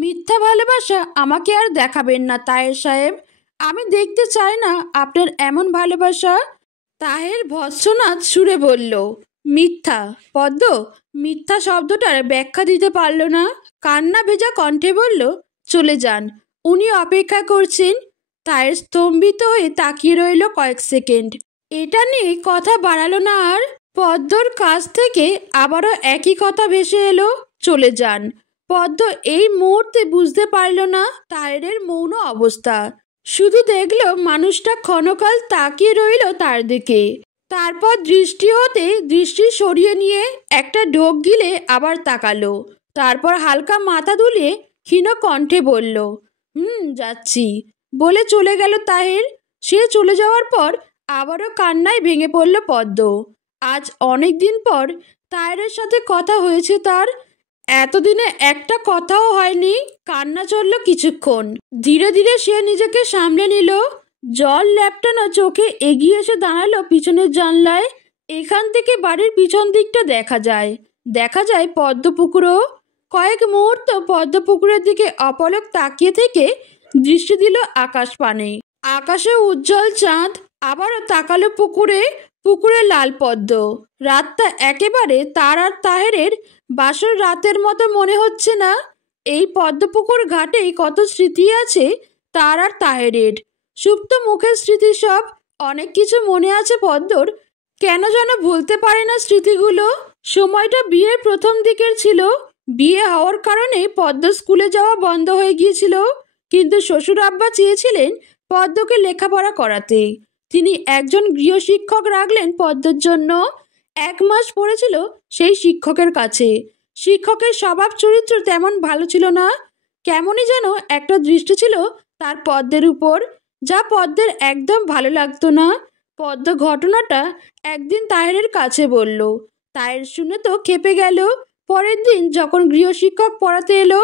মিথ্যা ভালোবাসা আমাকে আর দেখাবেন না তায়ের সাহেব। আমি দেখতে চাই না আপনার এমন ভালোবাসা। তাহের ভৎসনাথ সুরে বলল, মিথ্যা? পদ্ম মিথ্যা শব্দটার ব্যাখ্যা দিতে পারল না। কান্না ভেজা কণ্ঠে বলল, চলে যান, উনি অপেক্ষা করছেন। তায়ের স্তম্ভিত হয়ে তাকিয়ে রইল কয়েক সেকেন্ড। এটা নিয়ে কথা বাড়ালো না আর। পদ্মর কাছ থেকে আবারও একই কথা ভেসে এলো, চলে যান। পদ্ম এই মুহূর্তে বুঝতে পারল না তায়ের মৌন অবস্থা। শুধু দেখল মানুষটা ক্ষণকাল তাকিয়ে রইল তার দিকে। তারপর দৃষ্টি হতে দৃষ্টি সরিয়ে নিয়ে একটা ঢোক গিলে আবার তাকালো। তারপর হালকা মাথা দুলিয়ে ক্ষীণ কণ্ঠে বলল, যাচ্ছি, বলে চলে গেল তাহের। সে চলে যাওয়ার পর আবারও কান্নায় ভেঙে পড়ল পদ্ম। আজ অনেক দিন পর তাহেরের সাথে কথা হয়েছে তার। এতদিনে একটা কথাও হয়নি। কান্না চলল কিছুক্ষণ। ধীরে ধীরে সে নিজেকে সামলে নিল। জল ল্যাপটানো চোখে এগিয়ে এসে দাঁড়ালো পিছনের জানলায়। এখান থেকে বাড়ির পিছন দিকটা দেখা যায় পদ্মপুকুরও। কয়েক মুহূর্ত পদ্মপুকুরের দিকে অপলক তাকিয়ে থেকে দৃষ্টি দিল আকাশ পানে। আকাশে উজ্জ্বল চাঁদ। আবারও তাকালো পুকুরে। পুকুরে লাল পদ্ম। রাতটা একেবারে তার আর তাহেরের বাসর রাতের মতো মনে হচ্ছে না। এই পদ্মপুকুর ঘাটেই কত স্মৃতি আছে তার আর তাহেরের। সুপ্ত মুখের স্মৃতি সব। অনেক কিছু মনে আছে পদ্মর, কেন যেন ভুলতে পারে না স্মৃতিগুলো। সময়টা বিয়ের প্রথম দিকের ছিল। বিয়ে হওয়ার কারণে পদ্ম স্কুলে যাওয়া বন্ধ হয়ে গিয়েছিল। কিন্তু শ্বশুর আব্বা চেয়েছিলেন পদ্মকে লেখাপড়া করাতে। তিনি একজন গৃহশিক্ষক রাখলেন পদ্মর জন্য। 1 মাস পড়েছিল সেই শিক্ষকের কাছে। শিক্ষকের স্বভাব চরিত্র তেমন ভালো ছিল না। কেমনই যেন একটা দৃষ্টি ছিল তার পদ্মের উপর, যা পদ্মের একদম ভালো লাগতো না। পদ্ম ঘটনাটা একদিন তাহেরের কাছে বলল। তাহের শুনে তো খেপে গেল। পরের দিন যখন গৃহশিক্ষক পড়াতে এলো,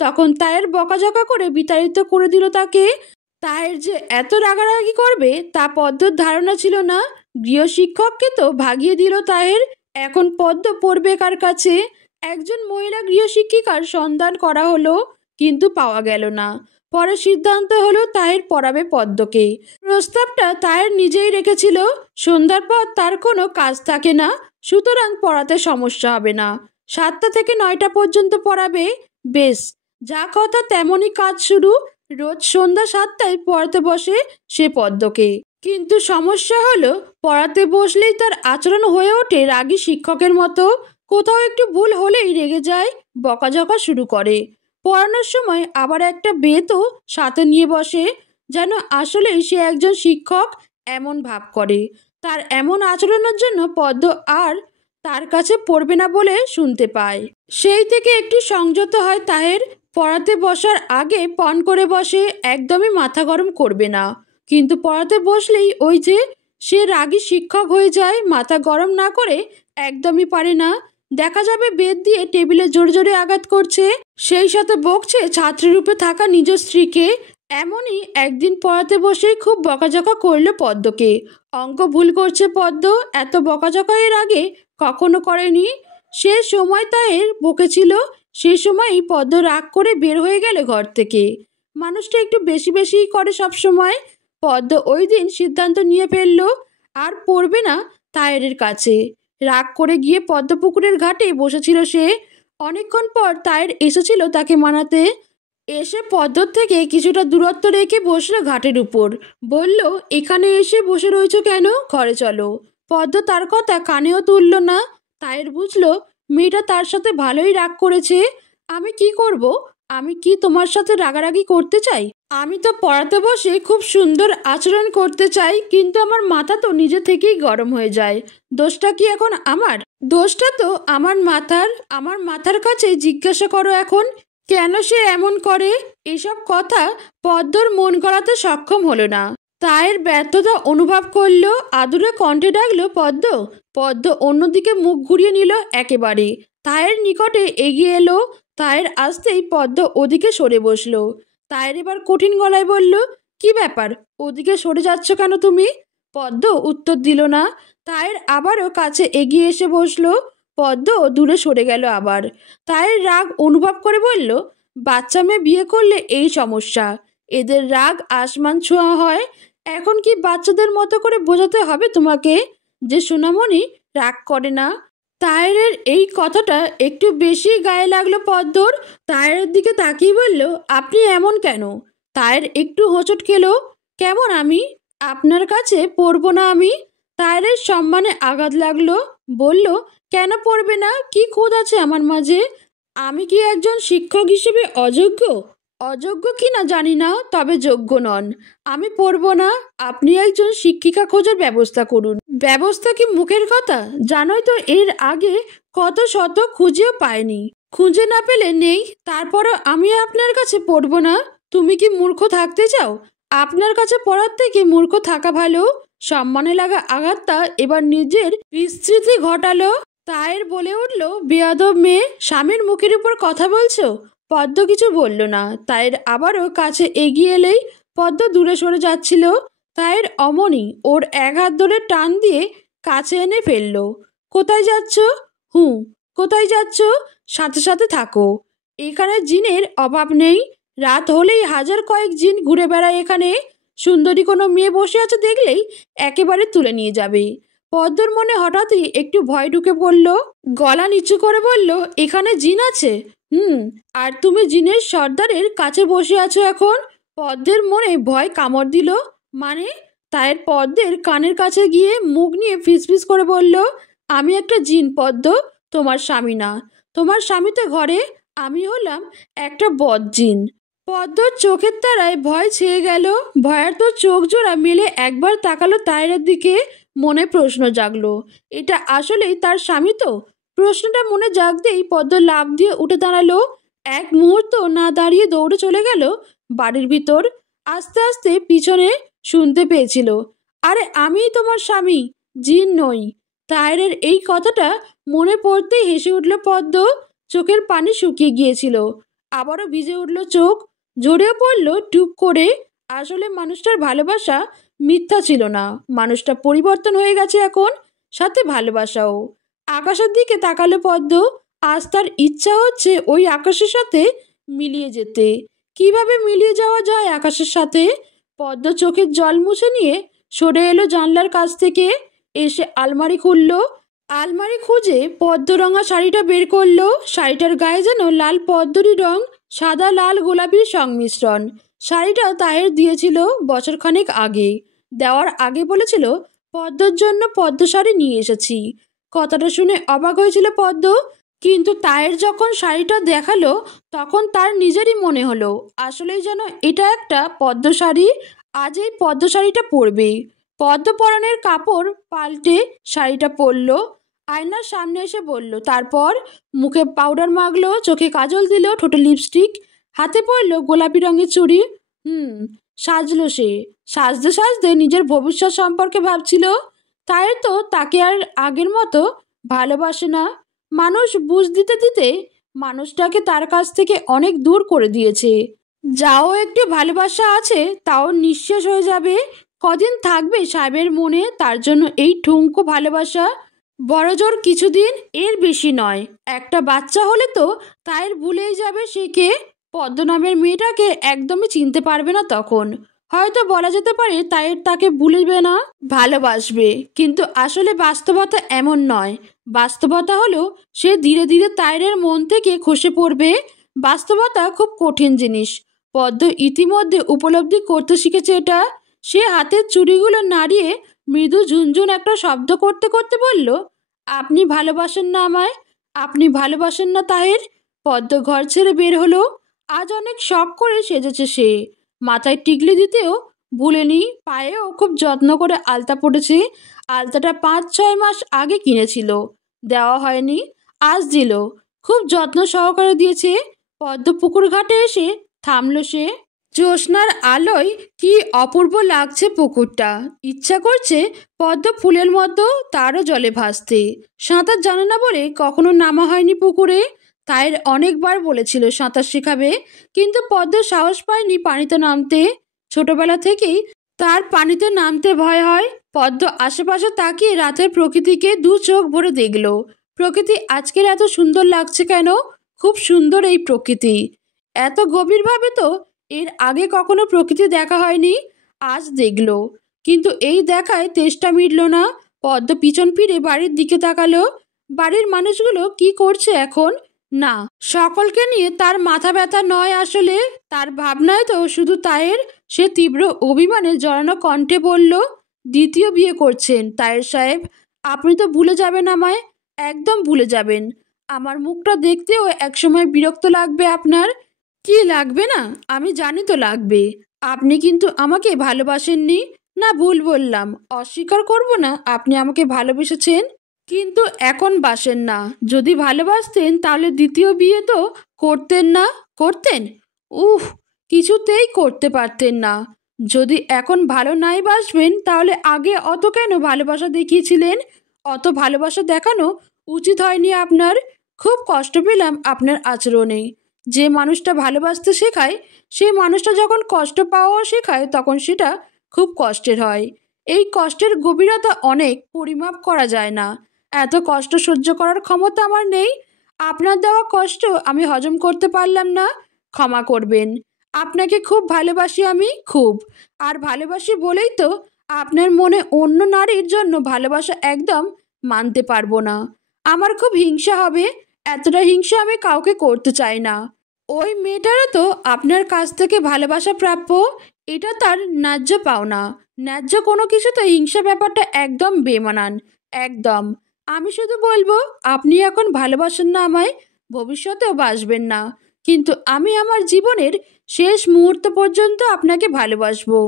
তখন তাহের বকাঝকা করে বিতাড়িত করে দিল তাকে। তাহের যে এত রাগারাগি করবে তা পদ্মর ধারণা ছিল না। গৃহশিক্ষককে তো ভাগিয়ে দিল তাহের। এখন পদ্ম পড়বে কার কাছে? একজন মহিলা গৃহশিক্ষিকার সন্ধান করা হলো, কিন্তু পাওয়া গেল না। পরে সিদ্ধান্ত হলো তাহের পড়াবে পদ্মকে। প্রস্তাবটা তাহের নিজেই রেখেছিল। সন্ধ্যার পর তার কোনো কাজ থাকে না, সুতরাং পড়াতে সমস্যা হবে না। 7টা থেকে 9টা পর্যন্ত পড়াবে। বেশ, যা কথা তেমনই কাজ শুরু। রোজ সন্ধ্যা 7টায় পড়াতে বসে সে পদ্মকে। কিন্তু সমস্যা হলো, পড়াতে বসলেই তার আচরণ হয়ে ওঠে রাগী শিক্ষকের মতো। কোথাও একটু ভুল হলেই রেগে যায়, বকাঝকা শুরু করে। পড়ানোর সময় আবার একটা বেতও সাথে নিয়ে বসে, যেন আসলেই সে একজন শিক্ষক এমন ভাব করে। তার এমন আচরণের জন্য পদ্ম আর তার কাছে পড়বে না বলে শুনতে পায়। সেই থেকে একটু সংযত হয় তাহের। পড়াতে বসার আগে পণ করে বসে, একদমই মাথা গরম করবে না। কিন্তু পড়াতে বসলেই ওই যে সে রাগী শিক্ষক হয়ে যায়। মাথা গরম না করে একদমই পারে না। দেখা যাবে বেত দিয়ে টেবিলে জোরে জোরে আঘাত করছে, সেই সাথে বকছে ছাত্রীরূপে থাকা নিজ স্ত্রীকে। এমনই একদিন পড়াতে বসে খুব বকাঝকা করলো পদ্মকে। অঙ্ক ভুল করছে পদ্ম। এত বকাঝকা এর আগে কখনো করেনি। সে সময় তাহের বকেছিল। সে সময়ই পদ্ম রাগ করে বের হয়ে গেল ঘর থেকে। মানুষটা একটু বেশি বেশি করে সব সময়। পদ্ম ওই দিন সিদ্ধান্ত নিয়ে ফেলল আর পড়বে না তাহেরের কাছে। রাগ করে গিয়ে পদ্মপুকুরের ঘাটে বসেছিল সে। অনেকক্ষণ পর তাহের এসেছিল তাকে মানাতে। এসে পদ্মর থেকে কিছুটা দূরত্ব রেখে বসলো ঘাটের উপর। বলল, এখানে এসে বসে রয়েছ কেন? ঘরে চলো। পদ্ম তার কথা কানেও তুলল না। তাহের বুঝলো মেয়েটা তার সাথে ভালোই রাগ করেছে। আমি কি করব? আমি কি তোমার সাথে রাগারাগি করতে চাই? আমি তো পড়াতে বসে খুব সুন্দর আচরণ করতে চাই, কিন্তু আমার মাথা তো নিজে থেকেই গরম হয়ে যায়। দোষটা কি এখন আমার? দোষটা তো আমার মাথার কাছে জিজ্ঞাসা করো এখন, কেন সে এমন করে। এসব কথা পদ্মর মন করাতে সক্ষম হলো না। তায়ের ব্যর্থতা অনুভব করলো, আদুরে কণ্ঠে ডাকলো, পদ্ম। পদ্ম অন্যদিকে মুখ ঘুরিয়ে নিল একেবারে। তায়ের নিকটে এগিয়ে এলো। তায়ের আসতেই পদ্ম ওদিকে সরে বসলো। তায়ের এবার কঠিন গলায় বলল, কি ব্যাপার, ওদিকে সরে যাচ্ছ কেন তুমি? পদ্ম উত্তর দিল না। তায়ের আবারও কাছে এগিয়ে এসে বসলো। পদ্ম দূরে সরে গেল আবার। তায়ের রাগ অনুভব করে বলল, বাচ্চা মেয়ে বিয়ে করলে এই সমস্যা। এদের রাগ আসমান ছোঁয়া হয়। এখন কি বাচ্চাদের মতো করে বোঝাতে হবে তোমাকে যে সোনামণি রাগ করে না? তায়ের এই কথাটা একটু বেশি গায়ে লাগলো পদ্মর। তায়ের দিকে তাকিয়ে বলল, আপনি এমন কেন? তায়ের একটু হোঁচট খেলো। কেমন আমি? আপনার কাছে পড়বো না আমি? তায়ের সম্মানে আঘাত লাগলো। বলল, কেন পড়বে না? কি খুঁত আছে আমার মাঝে? আমি কি একজন শিক্ষক হিসেবে অযোগ্য? অযোগ্য কি না জানি না, তবে যোগ্য নন। আমি পড়ব না। আপনি একজন শিক্ষিকা খোঁজার ব্যবস্থা করুন। ব্যবস্থা কি মুখের কথা? জানোই তো এর আগে কত শত খুঁজেও পায়নি। খুঁজে না পেলে নেই, তারপরও আমি আপনার কাছে পড়ব না। তুমি কি মূর্খ থাকতে চাও? আপনার কাছে পড়ার থেকে মূর্খ থাকা ভালো। সম্মানে লাগা আঘাতটা এবার নিজের বিস্তৃতি ঘটালো। তায়ের বলে উঠল, বেয়াদব মেয়ে, স্বামীর মুখের উপর কথা বলছো? পদ্ম কিছু বলল না। তায়ের আবারও কাছে এগিয়ে এলেই পদ্ম দূরে সরে যাচ্ছিল। তায়ের অমনি ওর এক হাত ধরে টান দিয়ে কাছে এনে ফেললো। কোথায় যাচ্ছ? হুঁ, কোথায় যাচ্ছ? সাথে সাথে থাকো। এখানে জিনের অভাব নেই। রাত হলেই হাজার কয়েক জিন ঘুরে বেড়ায় এখানে। সুন্দরী কোনো মেয়ে বসে আছে দেখলেই একেবারে তুলে নিয়ে যাবে। পদ্মর মনে হঠাৎই একটু ভয় ঢুকে পড়ল। গলা নিচু করে বলল, এখানে জিন আছে? হুম। আর তুমি জিনের সর্দারের কাছে বসে আছো এখন? পদ্মের মনে ভয় কামড় দিল। মানে? তায়ের পদ্মের কানের কাছে গিয়ে মুখ নিয়ে ফিসফিস করে বলল, আমি একটা জিন পদ্ম, তোমার স্বামী না। তোমার স্বামী তো ঘরে, আমি হলাম একটা বদ জিন। পদ্মর চোখের তারায় ভয় ছেয়ে গেল। ভয়ার্ত চোখ জোড়া মেলে একবার তাকালো তায়ের দিকে। মনে প্রশ্ন জাগলো, এটা আসলেই তার স্বামী তো? প্রশ্নটা মনে জাগতেই পদ্ম লাফ দিয়ে উঠে দাঁড়ালো। এক মুহূর্ত না দাঁড়িয়ে দৌড়ে চলে গেল বাড়ির ভিতর। আস্তে আস্তে পিছনে শুনতে পেয়েছিল, আরে আমিই তোমার স্বামী, জিন নই। তায়ের এই কথাটা মনে পড়তেই হেসে উঠল পদ্ম। চোখের পানি শুকিয়ে গিয়েছিল, আবারও ভিজে উঠল চোখ। ঝরেও পড়ল টুপ করে। আসলে মানুষটার ভালোবাসা মিথ্যা ছিল না। মানুষটা পরিবর্তন হয়ে গেছে এখন, সাথে ভালোবাসাও। আকাশের দিকে তাকালো পদ্ম। আজ তার ইচ্ছা হচ্ছে ওই আকাশের সাথে মিলিয়ে যেতে। কিভাবে মিলিয়ে যাওয়া যায় আকাশের সাথে? পদ্ম চোখের জল মুছে নিয়ে সরে এলো জানলার কাছ থেকে। এসে আলমারি খুলল। আলমারি খুঁজে পদ্মরঙা শাড়িটা বের করলো। শাড়িটার গায়ে যেন লাল পদ্মরি রং, সাদা লাল গোলাপির সংমিশ্রণ। শাড়িটা তাহের দিয়েছিল বছরখানেক আগে। দেওয়ার আগে বলেছিল, পদ্মর জন্য পদ্ম শাড়ি নিয়ে এসেছি। কথাটা শুনে অবাক হয়েছিল পদ্ম, কিন্তু তায়ের যখন শাড়িটা দেখালো তখন তার নিজেরই মনে হলো আসলেই যেন এটা একটা পদ্ম শাড়ি। আজ এই পদ্ম শাড়িটা পরবে। পদ্ম পরনের কাপড় পাল্টে শাড়িটা পরলো। আয়নার সামনে এসে বলল, তারপর মুখে পাউডার মাখলো, চোখে কাজল দিল, ঠোঁটে লিপস্টিক, হাতে পরলো গোলাপি রঙের চুড়ি। সাজলো সে। সাজতে সাজতে নিজের ভবিষ্যৎ সম্পর্কে ভাবছিল। তাই তো তাকে আর আগের মতো ভালোবাসে না। মানুষ বুঝ দিতে দিতে মানুষটাকে তার কাছ থেকে অনেক দূর করে দিয়েছে। যাও একটু ভালোবাসা আছে তাও নিঃশেষ হয়ে যাবে। কদিন থাকবে সাহেবের মনে তার জন্য এই ঠুনকো ভালোবাসা? বড়জোর কিছুদিন, এর বেশি নয়। একটা বাচ্চা হলে তো তাই ভুলেই যাবে সে কে। পদ্ম নামের মেয়েটাকে একদমই চিনতে পারবে না তখন। হয়তো বলা যেতে পারে তাই তাকে ভুলবে না, ভালোবাসবে, কিন্তু আসলে বাস্তবতা এমন নয়। বাস্তবতা হলো সে ধীরে ধীরে তাইরের মন থেকে খসে পড়বে। বাস্তবতা খুব কঠিন জিনিস। পদ্ম ইতিমধ্যে উপলব্ধি করতে শিখেছে এটা। সে হাতের চুড়িগুলো নাড়িয়ে মৃদু ঝুনঝুন একটা শব্দ করতে করতে বলল, আপনি ভালোবাসেন না আমায়? আপনি ভালোবাসেন না তাহের? পদ্ম ঘর ছেড়ে বের হলো। আজ অনেক শখ করে সেজেছে সে। মাথায় টিকলি দিতেও ভুলেনি, পায়েও খুব যত্ন করে আলতা পড়েছে। আলতাটা 5-6 মাস আগে কিনেছিল, দেওয়া হয়নি, আজ দিল। খুব যত্ন সহকারে দিয়েছে। পদ্ম পুকুর ঘাটে এসে থামলো সে। জ্যোৎস্নার আলোয় কি অপূর্ব লাগছে পুকুরটা। ইচ্ছা করছে পদ্ম ফুলের মতো তারও জলে ভাসতে। সাঁতার জানে না বলে কখনো নামা হয়নি পুকুরে। তাইর অনেকবার বলেছিল সাঁতার শেখাবে, কিন্তু পদ্ম সাহস পায়নি পানিতে নামতে। ছোটবেলা থেকেই তার পানিতে নামতে ভয় হয়। পদ্ম আশেপাশে তাকিয়ে রাতের প্রকৃতিকে 2 চোখ ভরে দেখল। প্রকৃতি আজকের এত সুন্দর লাগছে কেন? খুব সুন্দর এই প্রকৃতি। এত গভীরভাবে তো এর আগে কখনো প্রকৃতি দেখা হয়নি, আজ দেখল। কিন্তু এই দেখায় তেষ্টা মিটল না। পদ্ম পিছন ফিরে বাড়ির দিকে তাকালো। বাড়ির মানুষগুলো কি করছে এখন? না, সকলকে নিয়ে তার মাথা ব্যথা নয় আসলে, তার ভাবনায় তো শুধু তায়ের। সে তীব্র অভিমানে জড়ানো কণ্ঠে বলল, দ্বিতীয় বিয়ে করছেন তায়ের সাহেব? আপনি তো ভুলে যাবেন আমায়, একদম ভুলে যাবেন। আমার মুখটা দেখতেও একসময় বিরক্ত লাগবে আপনার। কি লাগবে না? আমি জানি তো লাগবে। আপনি কিন্তু আমাকে ভালোবাসেননি। না, ভুল বললাম, অস্বীকার করব না আপনি আমাকে ভালোবেসেছেন, কিন্তু এখন বাসেন না। যদি ভালোবাসতেন তাহলে দ্বিতীয় বিয়ে তো করতেন না। করতেন? উফ, কিছুতেই করতে পারতেন না। যদি এখন ভালো নাই বাসবেন তাহলে আগে অত কেন ভালোবাসা দেখিয়েছিলেন? অত ভালোবাসা দেখানো উচিত হয়নি আপনার। খুব কষ্ট পেলাম আপনার আচরণে। যে মানুষটা ভালোবাসতে শেখায় সেই মানুষটা যখন কষ্ট পাওয়া শেখায় তখন সেটা খুব কষ্টের হয়। এই কষ্টের গভীরতা অনেক, পরিমাপ করা যায় না। এত কষ্ট সহ্য করার ক্ষমতা আমার নেই। আপনার দেওয়া কষ্ট আমি হজম করতে পারলাম না, ক্ষমা করবেন। আপনাকে খুব ভালোবাসি আমি, খুব। আর ভালোবাসি বলেই তো আপনার মনে অন্য নারীর জন্য ভালোবাসা একদম মানতে পারবো না। আমার খুব হিংসা হবে। এতটা হিংসা আমি কাউকে করতে চাই না। ওই মেয়েটারও তো আপনার কাছ থেকে ভালোবাসা প্রাপ্য, এটা তার ন্যায্য পাওনা। ন্যায্য কোনো কিছুতে হিংসা ব্যাপারটা একদম বেমানান, একদম। আমি শুধু বলবো, আপনি এখন ভালোবাসেন না আমায়, ভবিষ্যতেও বাসবেন না, কিন্তু আমি আমার জীবনের শেষ মুহূর্ত পর্যন্ত আপনাকে ভালোবাসবো।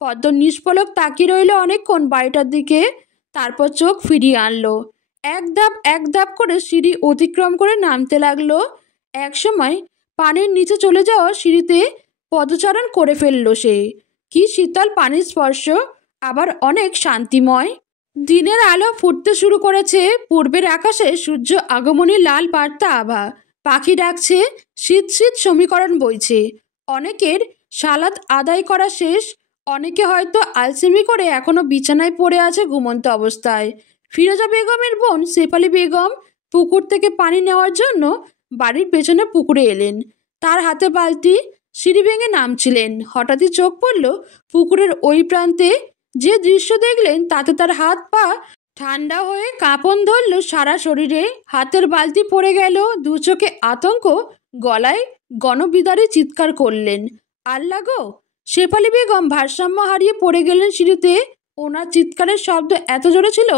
পদ্ম নিষ্পলক তাকিয়ে রইল অনেকক্ষণ বাড়িটার দিকে, তারপর চোখ ফিরিয়ে আনলো। এক ধাপ করে সিঁড়ি অতিক্রম করে নামতে লাগলো। একসময় পানির নিচে চলে যাওয়া সিঁড়িতে পদচারণ করে ফেলল সে। কি শীতল পানির স্পর্শ, আবার অনেক শান্তিময়। দিনের আলো ফুটতে শুরু করেছে। পূর্বের আকাশে সূর্য আগমনী লাল বার্তা আভা। পাখি ডাকছে, শীত শীত সমীকরণ বইছে। অনেকের সালাত আদায় করা শেষ, অনেকে হয়তো আলসেমি করে এখনো বিছানায় পড়ে আছে ঘুমন্ত অবস্থায়। ফিরোজা বেগমের বোন শেফালি বেগম পুকুর থেকে পানি নেওয়ার জন্য বাড়ির পেছনে পুকুরে এলেন। তার হাতে বালতি, সিঁড়ি ভেঙে নামছিলেন। হঠাৎই চোখ পড়ল পুকুরের ওই প্রান্তে। যে দৃশ্য দেখলেন তাতে তার হাত পা ঠান্ডা হয়ে কাঁপন ধরল সারা শরীরে। হাতের বালতি পড়ে গেল। 2 চোখে আতঙ্ক, গলায় গণবিদারী চিৎকার করলেন, আল্লাহ গো! শেফালি বেগম ভারসাম্য হারিয়ে পড়ে গেলেন সিঁড়িতে। ওনার চিৎকারের শব্দ এত জোরে ছিল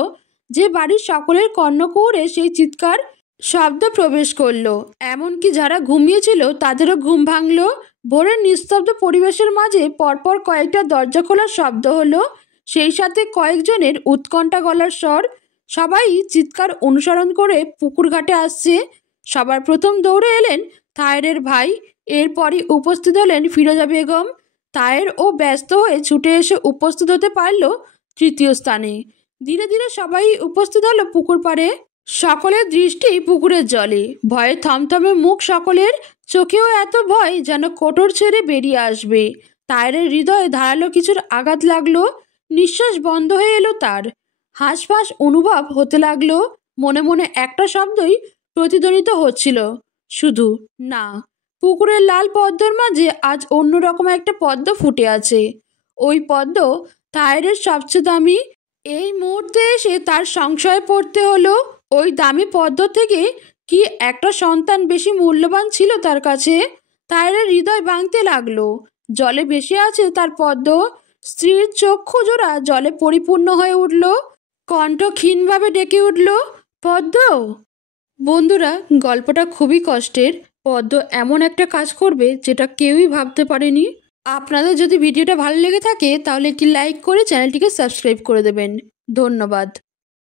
যে বাড়ির সকলের কর্ণকুহরে সেই চিৎকার শব্দ প্রবেশ করলো। এমনকি যারা ঘুমিয়েছিল তাদেরও ঘুম ভাঙল। ভোরের নিস্তব্ধ পরিবেশের মাঝে পরপর কয়েকটা দরজা খোলার শব্দ হলো, সেই সাথে কয়েকজনের উৎকণ্ঠা গলার স্বর। সবাই চিৎকার অনুসরণ করে পুকুর ঘাটে আসছে। সবার প্রথম দৌড়ে এলেন তায়েরের ভাই। এরপরই উপস্থিত হলেন ফিরোজা বেগম। তায়ের ও ব্যস্ত হয়ে ছুটে এসে উপস্থিত হতে পারল তৃতীয় স্থানে। ধীরে ধীরে সবাই উপস্থিত হলো পুকুর পাড়ে। সকলের দৃষ্টি পুকুরের জলে। ভয়ে থমথমে মুখ সকলের, চোখেও এত ভয় যেন কোটর ছেড়ে বেরিয়ে আসবে। তায়ের হৃদয়ে ধারালো কিছুর আঘাত লাগলো। নিঃশ্বাস বন্ধ হয়ে এলো তার। হাঁসফাঁস অনুভব হতে লাগলো। মনে মনে একটা শব্দই প্রতিধ্বনিত হচ্ছিল, শুধু না। পুকুরের লাল পদ্মর মাঝে আজ অন্যরকম একটা পদ্ম ফুটে আছে। ওই পদ্ম তায়ের সবচেয়ে দামি। এই মুহূর্তে এসে তার সংশয়ে পড়তে হলো, ওই দামি পদ্ম থেকে কি একটা সন্তান বেশি মূল্যবান ছিল তার কাছে? তায়ের হৃদয় ভাঙতে লাগলো। জলে ভেসে আছে তার পদ্ম। স্ত্রীর চক্ষু জোড়া জলে পরিপূর্ণ হয়ে উঠল। কণ্ঠ ক্ষীণভাবে ডেকে উঠল, পদ্ম। বন্ধুরা, গল্পটা খুবই কষ্টের। পদ্ম এমন একটা কাজ করবে যেটা কেউই ভাবতে পারেনি। আপনাদের যদি ভিডিওটা ভালো লেগে থাকে তাহলে একটি লাইক করে চ্যানেলটিকে সাবস্ক্রাইব করে দেবেন। ধন্যবাদ।